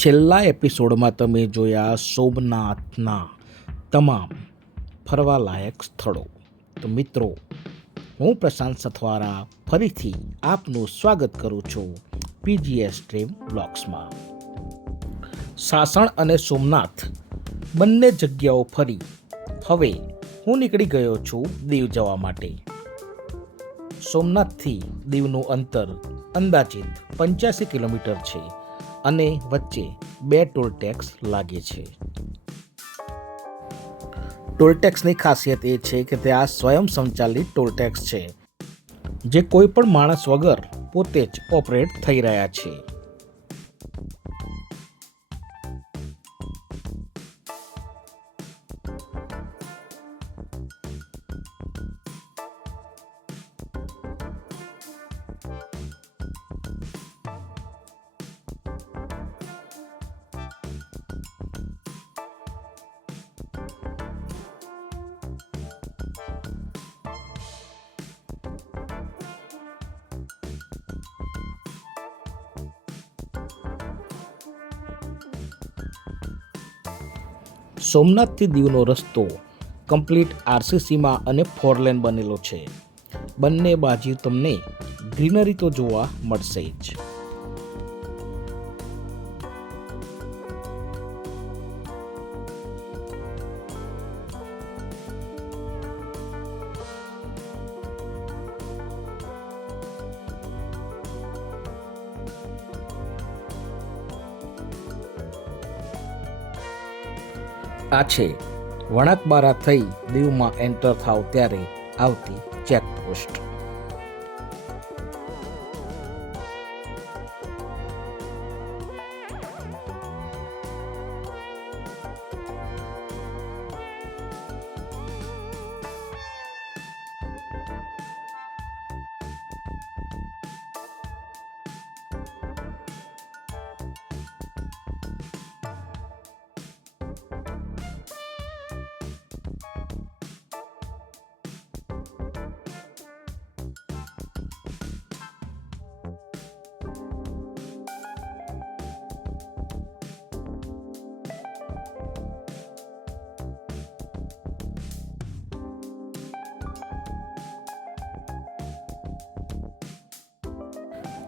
છેલ્લા એપિસોડમાં તમે જોયા સોમનાથના તમામ ફરવાલાયક સ્થળો. તો મિત્રો, હું પ્રશાંત સથવારા ફરીથી આપનું સ્વાગત કરું છું પીજીએસ સ્ટ્રીમ બ્લોગ્સમાં. સાસણ અને સોમનાથ બંને જગ્યાઓ ફરી હવે હું નીકળી ગયો છું દીવ જવા માટે. સોમનાથથી દીવનું અંતર અંદાજિત 85 કિલોમીટર છે અને વચ્ચે 2 ટોલટેક્સ લાગે છે. ટોલટેક્સની ખાસિયત એ છે કે તે આ સ્વયં સંચાલિત ટોલટેક્સ છે, જે કોઈ પણ માણસ વગર પોતે જ ઓપરેટ થઈ રહ્યા છે. સોમનાથથી દીવનો રસ્તો કમ્પ્લીટ આરસીસીમાં અને 4 લેન બનેલો છે. બંને બાજુ તમને ગ્રીનરી તો જોવા મળશે જ. આ છે વણાકબારા થઈ દીવમાં એન્ટર થાવ ત્યારે આવતી ચેકપોસ્ટ.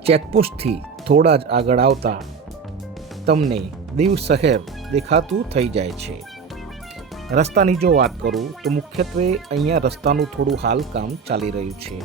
ચેકપોસ્ટથી થોડા જ આગળ આવતા તમને દીવ શહેર દેખાતું થઈ જાય છે. રસ્તાની જો વાત કરું તો મુખ્યત્વે અહીંયા રસ્તાનું થોડું હાલ કામ ચાલી રહ્યું છે.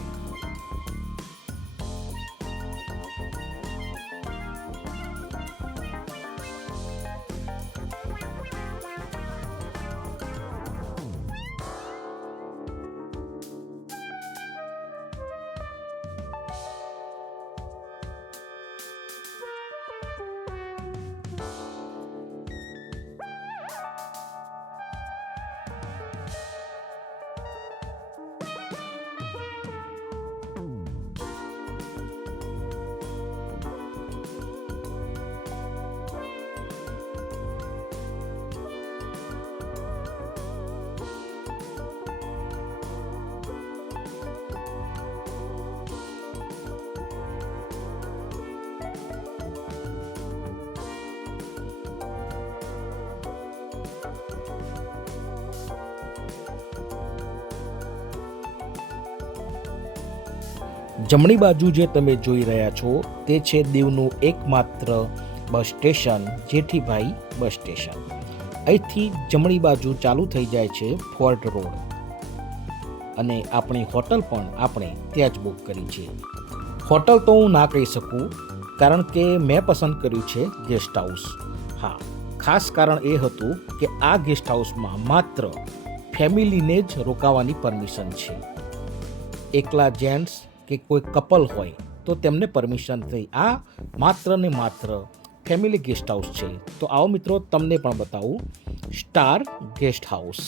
જમણી બાજુ જે તમે જોઈ રહ્યા છો તે છે દીવનું એકમાત્ર બસ સ્ટેશન, જેઠીભાઈ બસ સ્ટેશન. અહીંથી જમણી બાજુ ચાલુ થઈ જાય છે ફોર્ટ રોડ, અને આપણી હોટલ પણ આપણે ત્યાં જ બુક કરી છે. હોટલ તો હું ના કહી શકું, કારણ કે મેં પસંદ કર્યું છે ગેસ્ટ હાઉસ. હા, ખાસ કારણ એ હતું કે આ ગેસ્ટ હાઉસમાં માત્ર ફેમિલીને જ રોકાવાની પરમિશન છે. એકલા જેન્ટ્સ કે કોઈ કપલ હોય તો તેમને પરમિશન થઈ. આ માત્ર ને માત્ર ફેમિલી ગેસ્ટ હાઉસ છે. તો આવો મિત્રો, તમને પણ બતાવું સ્ટાર ગેસ્ટ હાઉસ.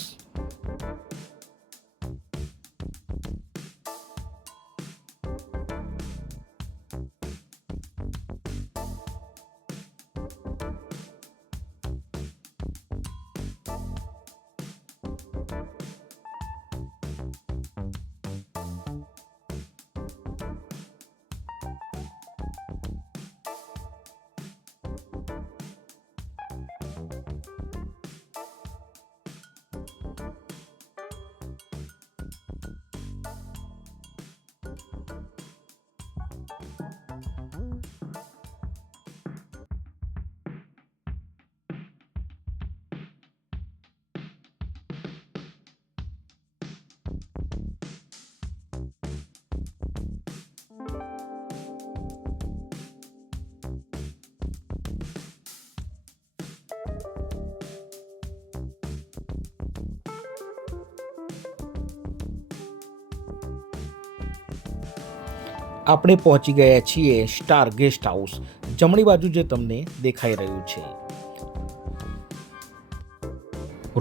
આપણે પહોંચી ગયા છીએ સ્ટાર ગેસ્ટ હાઉસ. જમણી બાજુ જે તમને દેખાઈ રહ્યું છે,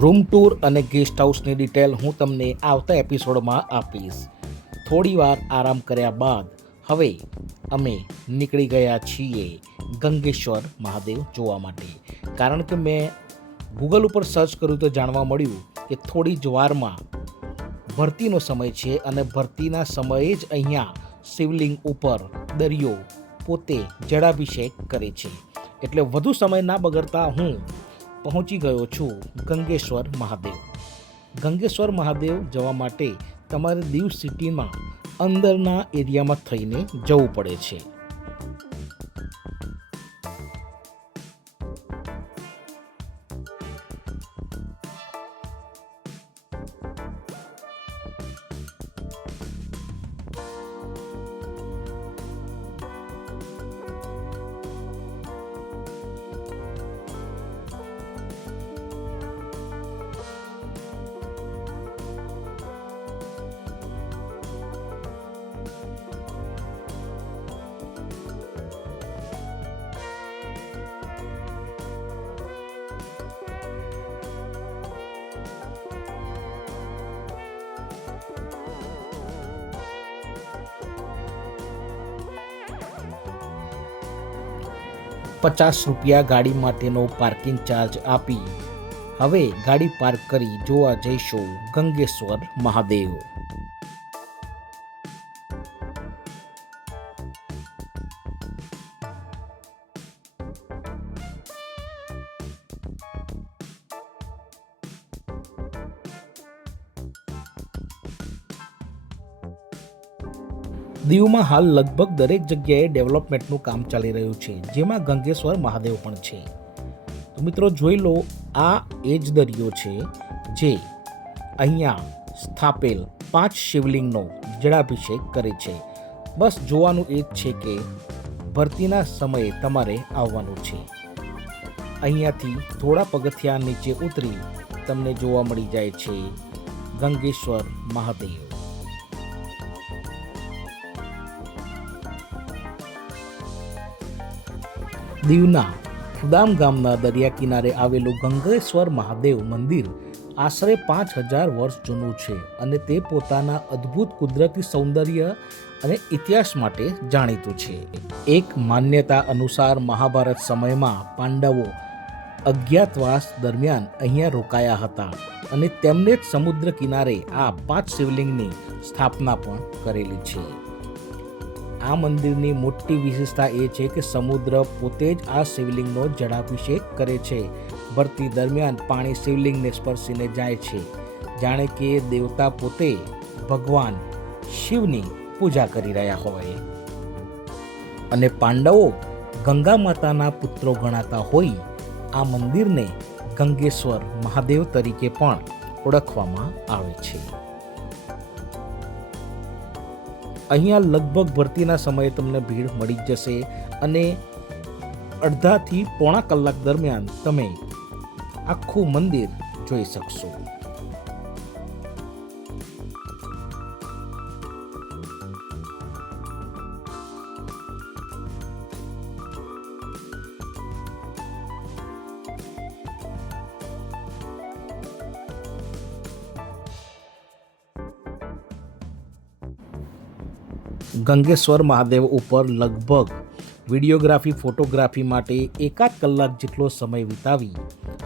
રૂમ ટૂર અને ગેસ્ટ હાઉસની ડિટેલ હું તમને આવતા એપિસોડમાં આપીશ. થોડી વાર આરામ કર્યા બાદ હવે અમે નીકળી ગયા છીએ ગંગેશ્વર મહાદેવ જોવા માટે. કારણ કે મેં ગૂગલ ઉપર સર્ચ કર્યું તો જાણવા મળ્યું કે થોડી જ વારમાં ભરતીનો સમય છે અને ભરતીના સમયે જ અહીંયા શિવલિંગ ઉપર દરિયો પોતે જળાભિષેક કરે છે. એટલે વધુ સમય ના બગડતા હું પહોંચી ગયો છું ગંગેશ્વર મહાદેવ. ગંગેશ્વર મહાદેવ જવા માટે તમારે દીવ સિટીમાં અંદરના એરિયામાં થઈને જવું પડે છે. ₹50 ગાડી માટેનો પાર્કિંગ ચાર્જ આપી હવે ગાડી પાર્ક કરી જોવા જઈશું ગંગેશ્વર મહાદેવ. દીવમાં હાલ લગભગ દરેક જગ્યાએ ડેવલપમેન્ટનું કામ ચાલી રહ્યું છે, જેમાં ગંગેશ્વર મહાદેવ પણ છે. તો મિત્રો જોઈ લો, આ એ જ દરિયો છે જે અહીંયા સ્થાપેલ 5 શિવલિંગનો જળાભિષેક કરે છે. બસ જોવાનું એ જ છે કે ભરતીના સમયે તમારે આવવાનું છે. અહીંયાથી થોડા પગથિયા નીચે ઉતરી તમને જોવા મળી જાય છે ગંગેશ્વર મહાદેવ. દીવના ખુદામ ગામના દરિયા કિનારે આવેલું ગંગેશ્વર મહાદેવ મંદિર આશરે 5000 વર્ષ જૂનું છે અને તે પોતાના અદ્ભુત કુદરતી સૌંદર્ય અને ઇતિહાસ માટે જાણીતું છે. એક માન્યતા અનુસાર મહાભારત સમયમાં પાંડવો અજ્ઞાતવાસ દરમિયાન અહીંયા રોકાયા હતા અને તેમને જ સમુદ્ર કિનારે આ 5 શિવલિંગની સ્થાપના પણ કરેલી છે. આ મંદિરની મોટી વિશેષતા એ છે કે સમુદ્ર પોતે જ આ શિવલિંગનો જળાભિષેક કરે છે. ભરતી દરમિયાન પાણી શિવલિંગને સ્પર્શીને જાય છે, જાણે કે દેવતા પોતે ભગવાન શિવની પૂજા કરી રહ્યા હોય. અને પાંડવો ગંગા માતાના પુત્રો ગણાતા હોય આ મંદિરને ગંગેશ્વર મહાદેવ તરીકે પણ ઓળખવામાં આવે છે. અહીંયા લગભગ ભરતીના સમયે તમને ભીડ મળી જશે અને અડધાથી પોણા કલાક દરમિયાન તમે આખું મંદિર જોઈ શકશો. ગંગેશ્વર મહાદેવ ઉપર લગભગ વિડીયોગ્રાફી ફોટોગ્રાફી માટે 1 કલાક જેટલો સમય વિતાવી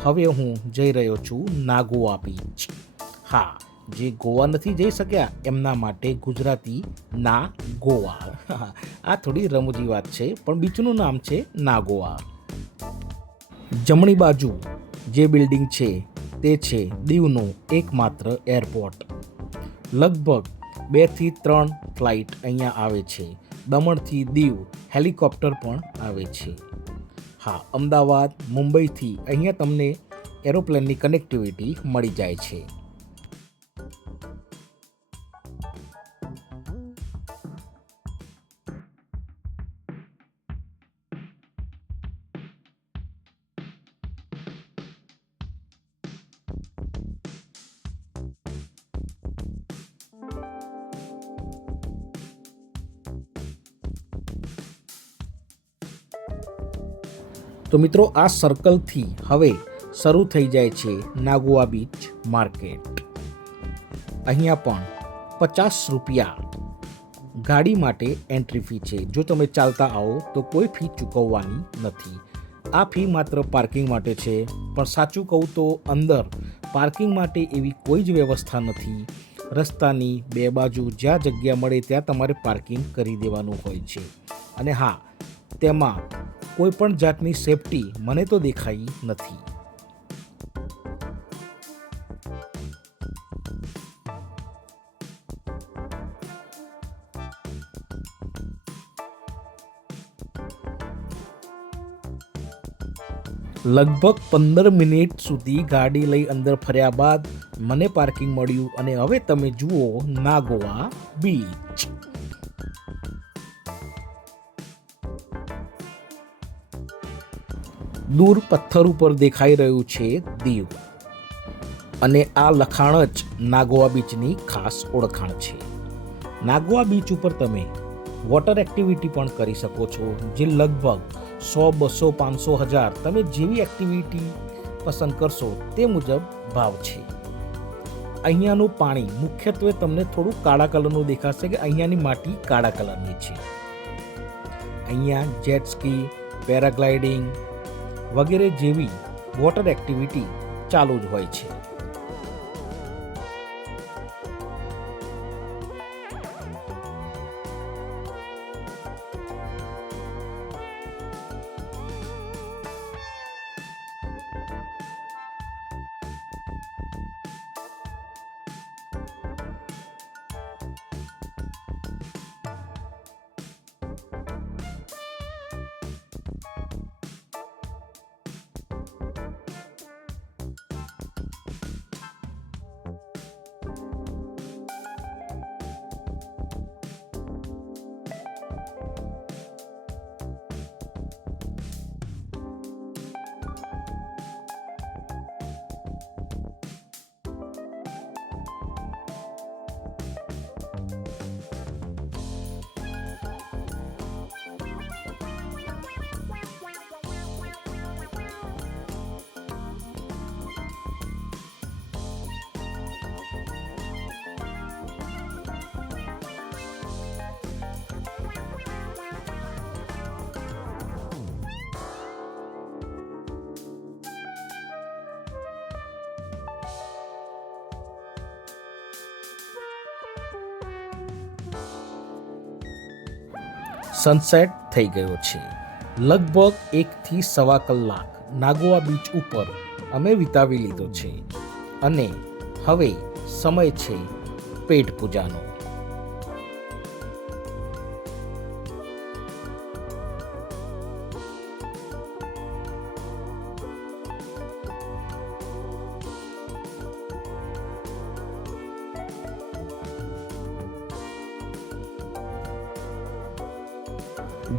હવે હું જઈ રહ્યો છું નાગોવા બીચ. હા, જે ગોવા નથી જઈ શક્યા એમના માટે ગુજરાતી ના ગોવા. આ થોડી રમૂજી વાત છે, પણ બીચનું નામ છે નાગોવા. જમણી બાજુ જે બિલ્ડિંગ છે તે છે દીવનું એકમાત્ર એરપોર્ટ. લગભગ 2 થી 3 ફ્લાઇટ અહીંયા આવે છે. દમણથી દીવ હેલિકોપ્ટર પણ આવે છે. હા, અમદાવાદ મુંબઈથી અહીંયા તમને એરોપ્લેનની કનેક્ટિવિટી મળી જાય છે. તો મિત્રો આ સર્કલથી હવે શરૂ થઈ જાય છે નાગોવા બીચ માર્કેટ. અહીંયા પણ 50 રૂપિયા ગાડી માટે એન્ટ્રી ફી છે. જો તમે ચાલતા આવો તો કોઈ ફી ચૂકવવાની નથી. આ ફી માત્ર પાર્કિંગ માટે છે, પણ સાચું કહું તો અંદર પાર્કિંગ માટે એવી કોઈ જ વ્યવસ્થા નથી. રસ્તાની બે બાજુ જ્યાં જગ્યા મળે ત્યાં તમારે પાર્કિંગ કરી દેવાનું હોય છે. અને હા, તેમાં કોઈ પણ જાતની સેફટી મને તો દેખાઈ નથી. લગભગ 15 મિનિટ સુધી ગાડી લઈ અંદર ફર્યા બાદ મને પાર્કિંગ મળ્યું અને હવે તમે જુઓ નાગોવા બીચ. દૂર પથ્થર ઉપર દેખાઈ રહ્યું છે દીવ, અને આ લખાણ જ નાગોવા બીચની ખાસ ઓળખાણ છે. નાગોવા બીચ ઉપર તમે વોટર એક્ટિવિટી પણ કરી શકો છો, જે લગભગ 100, 200, 500, 1000 તમે જેવી એક્ટિવિટી પસંદ કરશો તે મુજબ ભાવ છે. અહીંયાનું પાણી મુખ્યત્વે તમને થોડું કાળા કલરનું દેખાશે કે અહીંયાની માટી કાળા કલરની છે. અહીંયા જેટ સ્કી, પેરાગ્લાઇડિંગ વગેરે જેવી વોટર એક્ટિવિટી ચાલુ જ હોય છે. સનસેટ થઈ ગયો છે. લગભગ 1 થી 1.25 કલાક નાગોવા બીચ ઉપર અમે વિતાવી લીધો છે, અને હવે સમય છે પેટ પૂજાનો.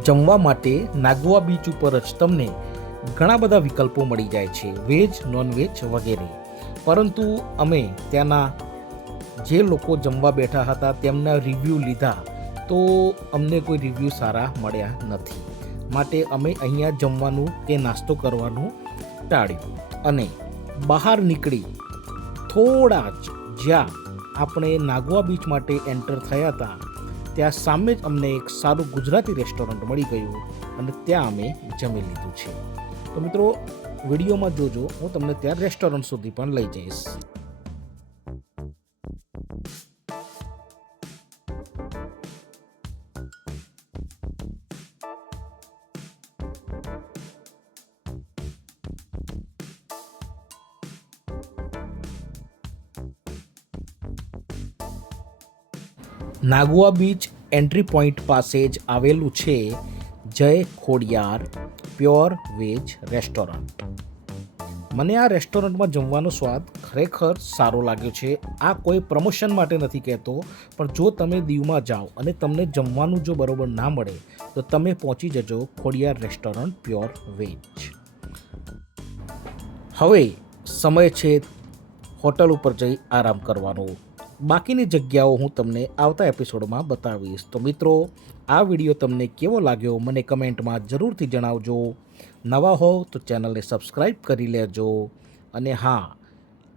જમવા માટે નાગોવા બીચ ઉપર જ તમને ઘણા બધા વિકલ્પો મળી જાય છે, વેજ, નોનવેજ વગેરે. પરંતુ અમે ત્યાંના જે લોકો જમવા બેઠા હતા તેમના રિવ્યૂ લીધા તો અમને કોઈ રિવ્યૂ સારા મળ્યા નથી. માટે અમે અહીંયા જમવાનું કે નાસ્તો કરવાનું ટાળ્યું અને બહાર નીકળી થોડા જ જ્યાં આપણે નાગોવા બીચ માટે એન્ટર થયા હતા ત્યાં સામે જ અમને એક સારું ગુજરાતી રેસ્ટોરન્ટ મળી ગયું અને ત્યાં અમે જમી લીધું છે. તો મિત્રો, વિડીયોમાં જોજો, હું તમને ત્યાં રેસ્ટોરન્ટ સુધી પણ લઈ જઈશ. નાગોવા બીચ એન્ટ્રી પોઈન્ટ પાસે જ આવેલું છે જય ખોડિયાર પ્યોર વેજ રેસ્ટોરન્ટ. મને આ રેસ્ટોરન્ટમાં જમવાનો સ્વાદ ખરેખર સારો લાગ્યો છે. આ કોઈ પ્રમોશન માટે નથી કહેતો, પણ જો તમે દીવમાં જાઓ અને તમને જમવાનું જો બરોબર ના મળે તો તમે પહોંચી જજો ખોડિયાર રેસ્ટોરન્ટ પ્યોર વેજ. હવે સમય છે હોટલ ઉપર જઈ આરામ કરવાનો. બાકીની જગ્યાઓ હું તમને આવતા એપિસોડમાં બતાવીશ. તો મિત્રો, આ વિડીયો તમને કેવો લાગ્યો મને કમેન્ટમાં જરૂરથી જણાવજો. નવા હો તો ચેનલને સબસ્ક્રાઈબ કરી લેજો. અને હા,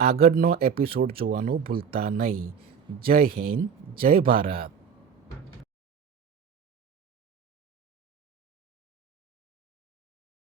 આગળનો એપિસોડ જોવાનું ભૂલતા નહીં. જય હિન્દ, જય ભારત.